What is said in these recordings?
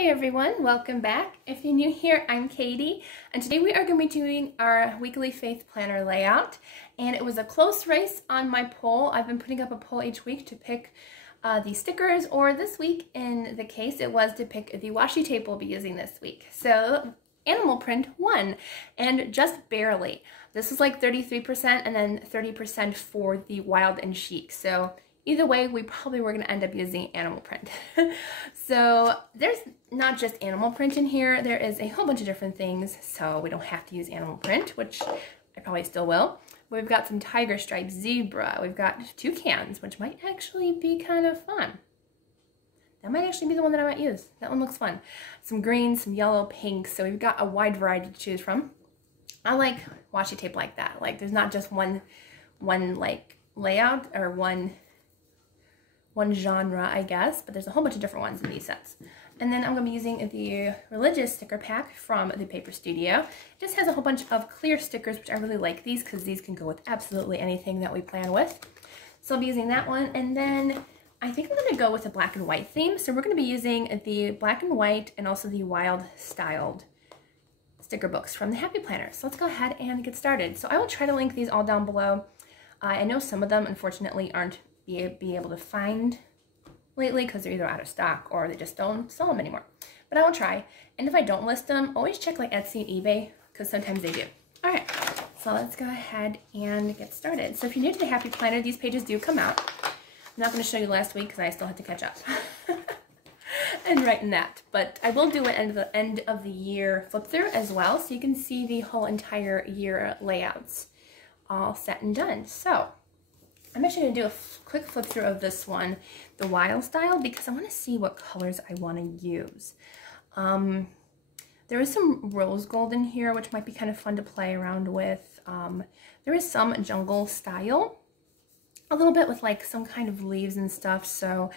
Hey everyone, welcome back. If you're new here, I'm Katie, and today we are going to be doing our weekly faith planner layout. And it was a close race on my poll. I've been putting up a poll each week to pick the stickers, or this week in the case it was to pick the washi tape we'll be using this week. So animal print won, and just barely. This was like 33% and then 30% for the wild and chic. So either way, we probably were going to end up using animal print. So there's not just animal print in here. There is a whole bunch of different things, so we don't have to use animal print, which I probably still will. We've got some tiger stripes, zebra. We've got toucans, which might actually be kind of fun. That might actually be the one that I might use. That one looks fun. Some green, some yellow, pink. So we've got a wide variety to choose from. I like washi tape like that. Like there's not just one like layout or one genre, I guess, but there's a whole bunch of different ones in these sets. And then I'm going to be using the religious sticker pack from the Paper Studio. It just has a whole bunch of clear stickers, which I really like these because these can go with absolutely anything that we plan with. So I'll be using that one, and then I think I'm going to go with a black and white theme. So we're going to be using the black and white and also the wild styled sticker books from the Happy Planner. So let's go ahead and get started. So I will try to link these all down below. I know some of them unfortunately aren't be able to find lately because they're either out of stock or they just don't sell them anymore. But I will try. And if I don't list them, always check like Etsy and eBay because sometimes they do. All right, so let's go ahead and get started. So if you're new to the Happy Planner, these pages do come out. I'm not going to show you last week because I still had to catch up and writing that. But I will do an end of the year flip through as well, so you can see the whole entire year layouts all set and done. So I'm actually going to do a quick flip through of this one, the wild style, because I want to see what colors I want to use. There is some rose gold in here, which might be kind of fun to play around with. There is some jungle style, a little bit with like some kind of leaves and stuff. So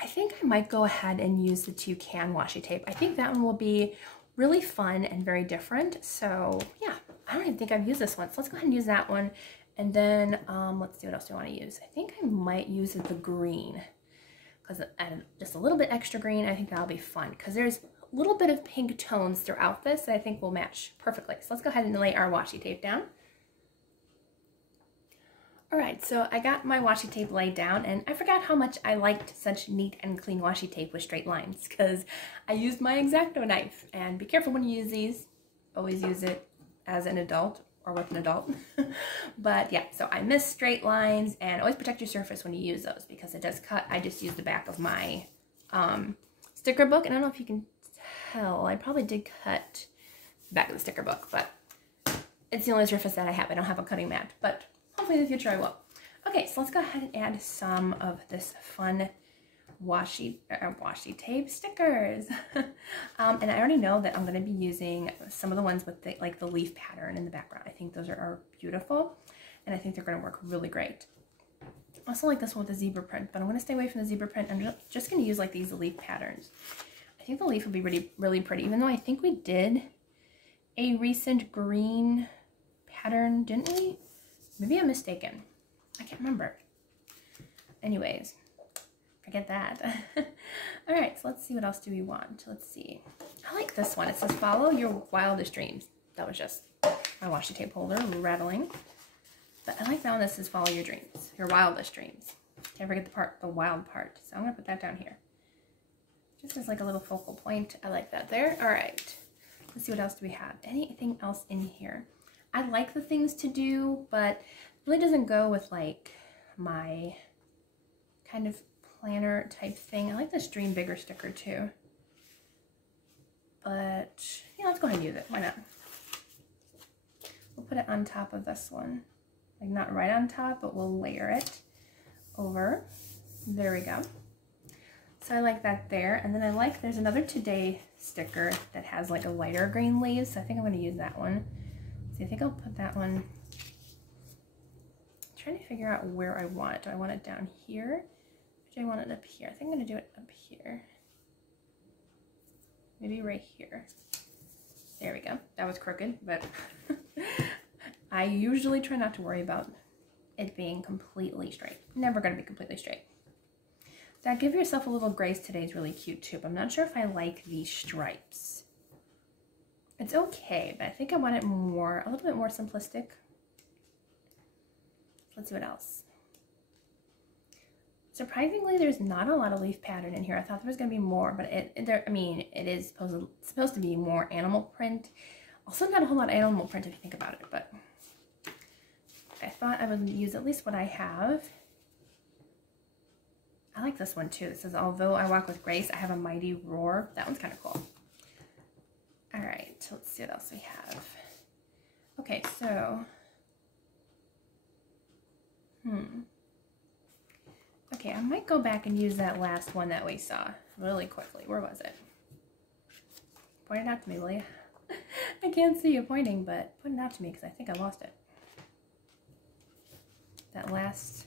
I think I might go ahead and use the toucan washi tape. I think that one will be really fun and very different. So yeah, I don't even think I've used this one. So let's go ahead and use that one. And then let's see what else do I want to use. I think I might use the green because just a little bit extra green. I think that'll be fun because there's a little bit of pink tones throughout this that I think will match perfectly. So let's go ahead and lay our washi tape down. All right, so I got my washi tape laid down, and I forgot how much I liked such neat and clean washi tape with straight lines because I used my X-Acto knife. And be careful when you use these. Always use it as an adult or with an adult. But yeah, so I miss straight lines, and always protect your surface when you use those because it does cut. I just used the back of my sticker book, and I don't know if you can tell, I probably did cut the back of the sticker book, but it's the only surface that I have. I don't have a cutting mat, but hopefully in the future I will. Okay, so let's go ahead and add some of this fun washi tape stickers. And I already know that I'm going to be using some of the ones with the leaf pattern in the background. I think those are beautiful, and I think they're going to work really great. I also like this one with the zebra print, but I'm going to stay away from the zebra print. I'm just going to use like these leaf patterns. I think the leaf will be really pretty, even though I think we did a recent green pattern, didn't we? Maybe I'm mistaken. I can't remember. Anyways, forget that. All right, so let's see what else do we want. Let's see. I like this one. It says follow your wildest dreams. That was just my washi tape holder rattling. But I like that one that says follow your dreams, your wildest dreams. Can't forget the wild part. So I'm gonna put that down here. Just as like a little focal point. I like that there. All right, let's see what else do we have. Anything else in here? I like the things to do, but it really doesn't go with like my kind of planner type thing. I like this Dream Bigger sticker too. But yeah, let's go ahead and use it. Why not? We'll put it on top of this one. Like not right on top, but we'll layer it over. There we go. So I like that there. And then I like, there's another Today sticker that has like a lighter green leaves. So I think I'm going to use that one. So I think I'll put that one. I'm trying to figure out where I want it. Do I want it down here? Or do I want it up here? I think I'm going to do it up here. Maybe right here. There we go. That was crooked, but I usually try not to worry about it being completely straight. Never going to be completely straight. That Give Yourself a Little Grace today is really cute too, but I'm not sure if I like these stripes. It's okay, but I think I want it more, a little bit more simplistic. Let's see what else. Surprisingly, there's not a lot of leaf pattern in here. I thought there was going to be more, but it is supposed to be more animal print. Also, not a whole lot of animal print if you think about it, but I thought I would use at least what I have. I like this one too. It says, although I walk with grace, I have a mighty roar. That one's kind of cool. All right, so let's see what else we have. Okay, so, okay, I might go back and use that last one that we saw really quickly. Where was it? Point it out to me, will you? I can't see you pointing, but point it out to me because I think I lost it. That last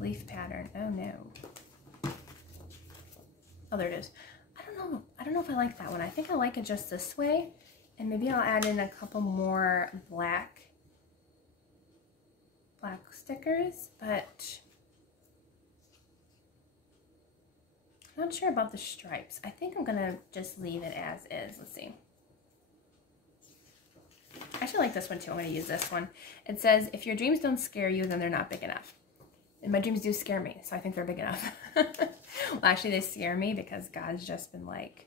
leaf pattern. Oh no. Oh, there it is. I don't know if I like that one. I think I like it just this way, and maybe I'll add in a couple more black stickers, but I'm not sure about the stripes. I think I'm gonna just leave it as is. Let's see. I actually like this one too. I'm gonna use this one. It says, if your dreams don't scare you, then they're not big enough. And my dreams do scare me, so I think they're big enough. Well, actually, they scare me because God's just been like,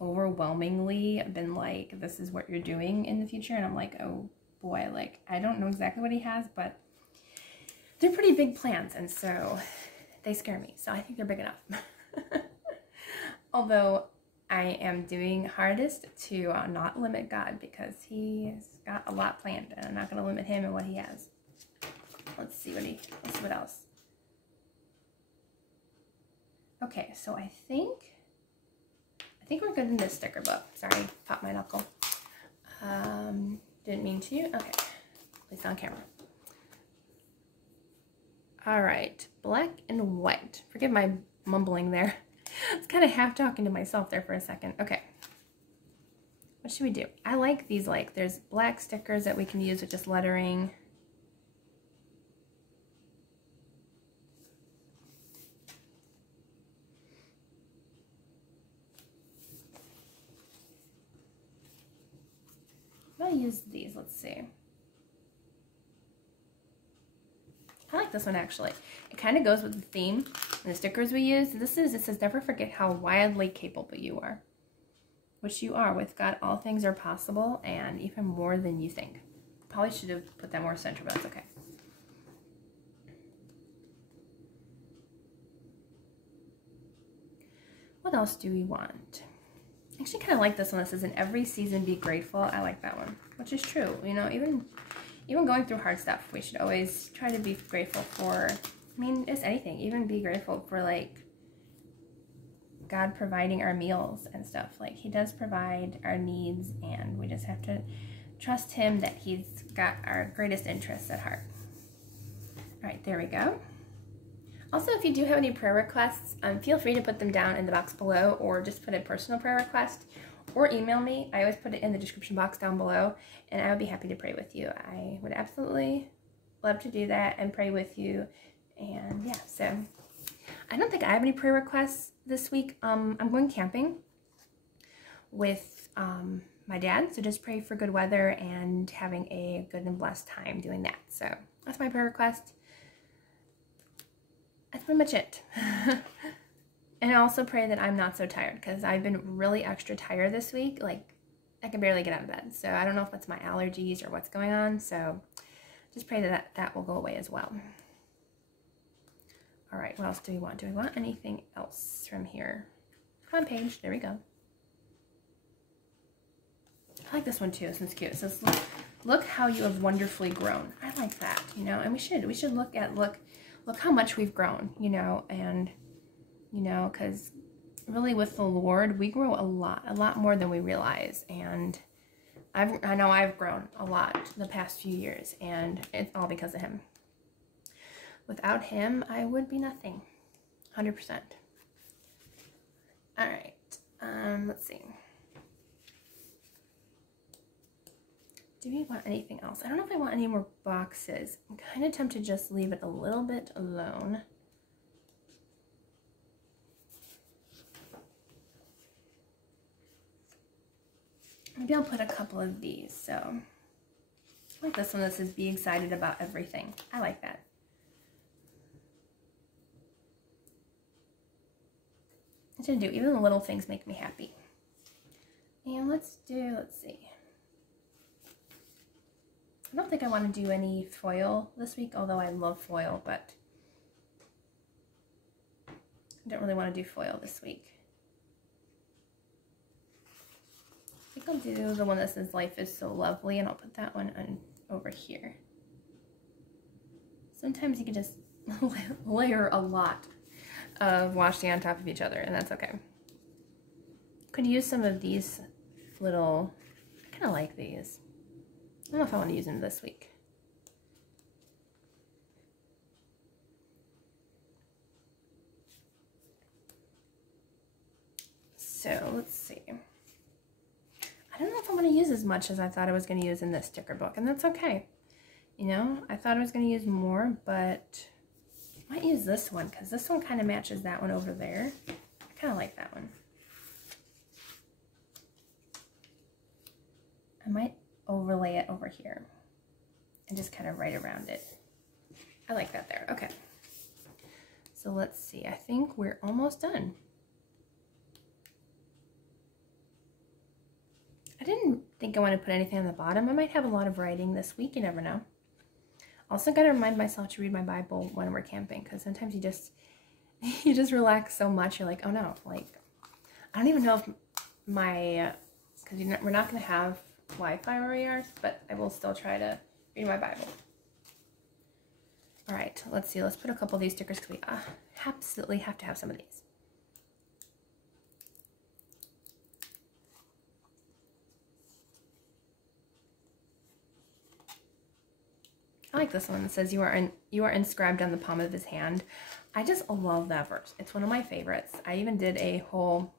overwhelmingly been like, this is what you're doing in the future. And I'm like, oh boy, like, I don't know exactly what he has, but they're pretty big plans. And so they scare me. So I think they're big enough. Although I am doing hardest to not limit God because he's got a lot planned and I'm not going to limit him and what he has. Let's see what else. Okay, so I think we're good in this sticker book. Sorry, popped my knuckle. Didn't mean to. Okay, at least on camera. All right, black and white. Forgive my mumbling there. I was kind of half talking to myself there for a second. Okay, what should we do? I like these, like, there's black stickers that we can use with just lettering. I'll use these, let's see. I like this one actually. It kind of goes with the theme and the stickers we use. It says, never forget how wildly capable you are. Which you are. With God, all things are possible and even more than you think. Probably should have put that more center, but that's okay. What else do we want? I actually kind of like this one that says, in every season be grateful. I like that one, which is true. You know, even going through hard stuff, we should always try to be grateful for, I mean, just anything. Even be grateful for, like, God providing our meals and stuff. Like, he does provide our needs, and we just have to trust him that he's got our greatest interests at heart. All right, there we go. Also, if you do have any prayer requests, feel free to put them down in the box below, or just put a personal prayer request, or email me. I always put it in the description box down below, and I would be happy to pray with you. I would absolutely love to do that and pray with you. And yeah, so I don't think I have any prayer requests this week. I'm going camping with my dad, so just pray for good weather and having a good and blessed time doing that. So that's my prayer request. That's pretty much it. And I also pray that I'm not so tired, because I've been really extra tired this week. Like, I can barely get out of bed. So I don't know if that's my allergies or what's going on. So just pray that that will go away as well. All right, what else do we want? Do we want anything else from here? Come on, page. There we go. I like this one too. This one's cute. It says, look how you have wonderfully grown. I like that, you know, and we should look how much we've grown, you know, and, you know, because really with the Lord, we grow a lot more than we realize. And I know I've grown a lot the past few years, and it's all because of him. Without him, I would be nothing, 100%. All right, let's see. Do we want anything else? I don't know if I want any more boxes. I'm kind of tempted to just leave it a little bit alone. Maybe I'll put a couple of these. So I like this one that says be excited about everything. I like that. I should do, even the little things make me happy. And let's see. I don't think I want to do any foil this week, although I love foil, but I don't really want to do foil this week. I think I'll do the one that says life is so lovely, and I'll put that one on over here. Sometimes you can just layer a lot of washi on top of each other, and that's okay. Could use some of these little, I kind of like these. I don't know if I want to use them this week. So let's see. I don't know if I'm going to use as much as I thought I was going to use in this sticker book, and that's okay. You know, I thought I was going to use more, but I might use this one because this one kind of matches that one over there. I kind of like that one. I might overlay it over here and just kind of right around it. I like that there. Okay. So let's see. I think we're almost done. I didn't think I want to put anything on the bottom. I might have a lot of writing this week. You never know. Also got to remind myself to read my Bible when we're camping, because sometimes you just relax so much. You're like, oh no, like, I don't even know if because we're not going to have Wi-Fi where we are, but I will still try to read my Bible. All right, let's see. Let's put a couple of these stickers because we absolutely have to have some of these. I like this one that says you are inscribed on the palm of his hand. I just love that verse. It's one of my favorites. I even did a whole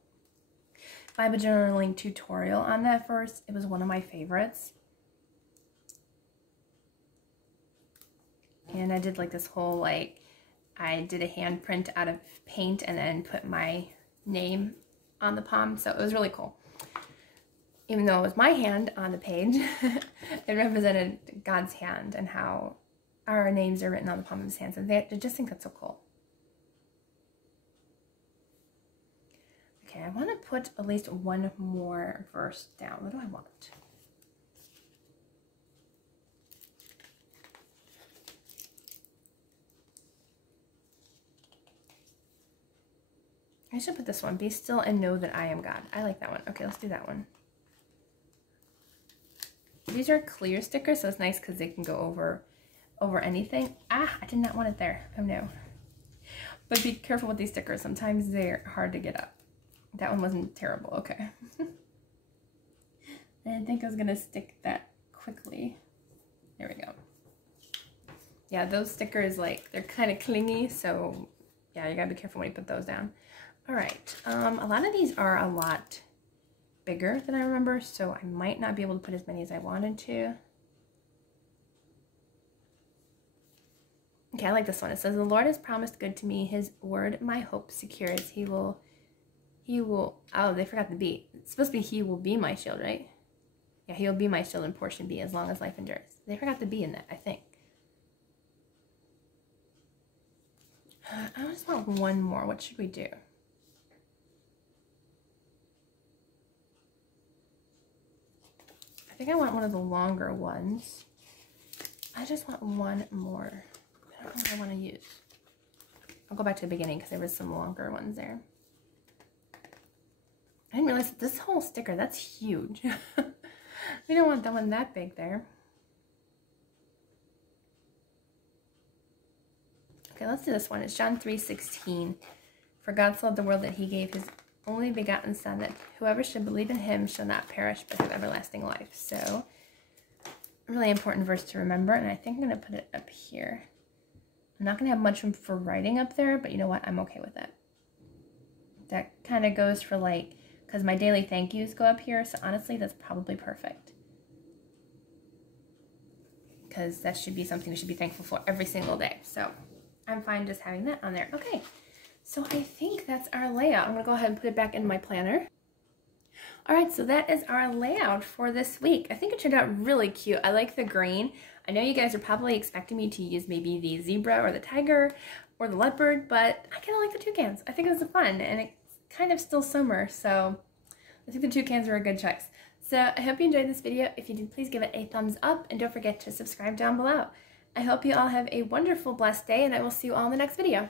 Bible journaling tutorial on that verse. It was one of my favorites. And I did like this whole, like, I did a handprint out of paint and then put my name on the palm. So it was really cool. Even though it was my hand on the page, it represented God's hand and how our names are written on the palm of his hand. So I just think that's so cool. Okay, I want to put at least one more verse down. What do I want? I should put this one. Be still and know that I am God. I like that one. Okay, let's do that one. These are clear stickers, so it's nice because they can go over anything. I did not want it there. Oh no. But be careful with these stickers. Sometimes they're hard to get up. That one wasn't terrible. Okay. I didn't think I was going to stick that quickly. There we go. Yeah, those stickers, like, they're kind of clingy, so yeah, you got to be careful when you put those down. All right. A lot of these are a lot bigger than I remember, so I might not be able to put as many as I wanted to. Okay, I like this one. It says, the Lord has promised good to me. His word my hope secures. He will, oh, they forgot the B. It's supposed to be he will be my shield, right? Yeah, he will be my shield and portion B as long as life endures. They forgot the B in that, I think. I just want one more. What should we do? I think I want one of the longer ones. I just want one more. I don't know what I want to use. I'll go back to the beginning because there was some longer ones there. I didn't realize that this whole sticker, that's huge. We don't want that one that big there. Okay, let's do this one. It's John 3:16. For God so loved the world that he gave his only begotten Son, that whoever should believe in him shall not perish but have everlasting life. So, really important verse to remember, and I think I'm going to put it up here. I'm not going to have much room for writing up there, but you know what? I'm okay with that. That kind of goes for, like, because my daily thank yous go up here, so honestly, that's probably perfect. Because that should be something we should be thankful for every single day. So, I'm fine just having that on there. Okay. So I think that's our layout. I'm going to go ahead and put it back in my planner. Alright, so that is our layout for this week. I think it turned out really cute. I like the green. I know you guys are probably expecting me to use maybe the zebra or the tiger or the leopard, but I kind of like the toucans. I think it was fun, and it's kind of still summer, so I think the toucans were a good choice. So I hope you enjoyed this video. If you did, please give it a thumbs up, and don't forget to subscribe down below. I hope you all have a wonderful, blessed day, and I will see you all in the next video.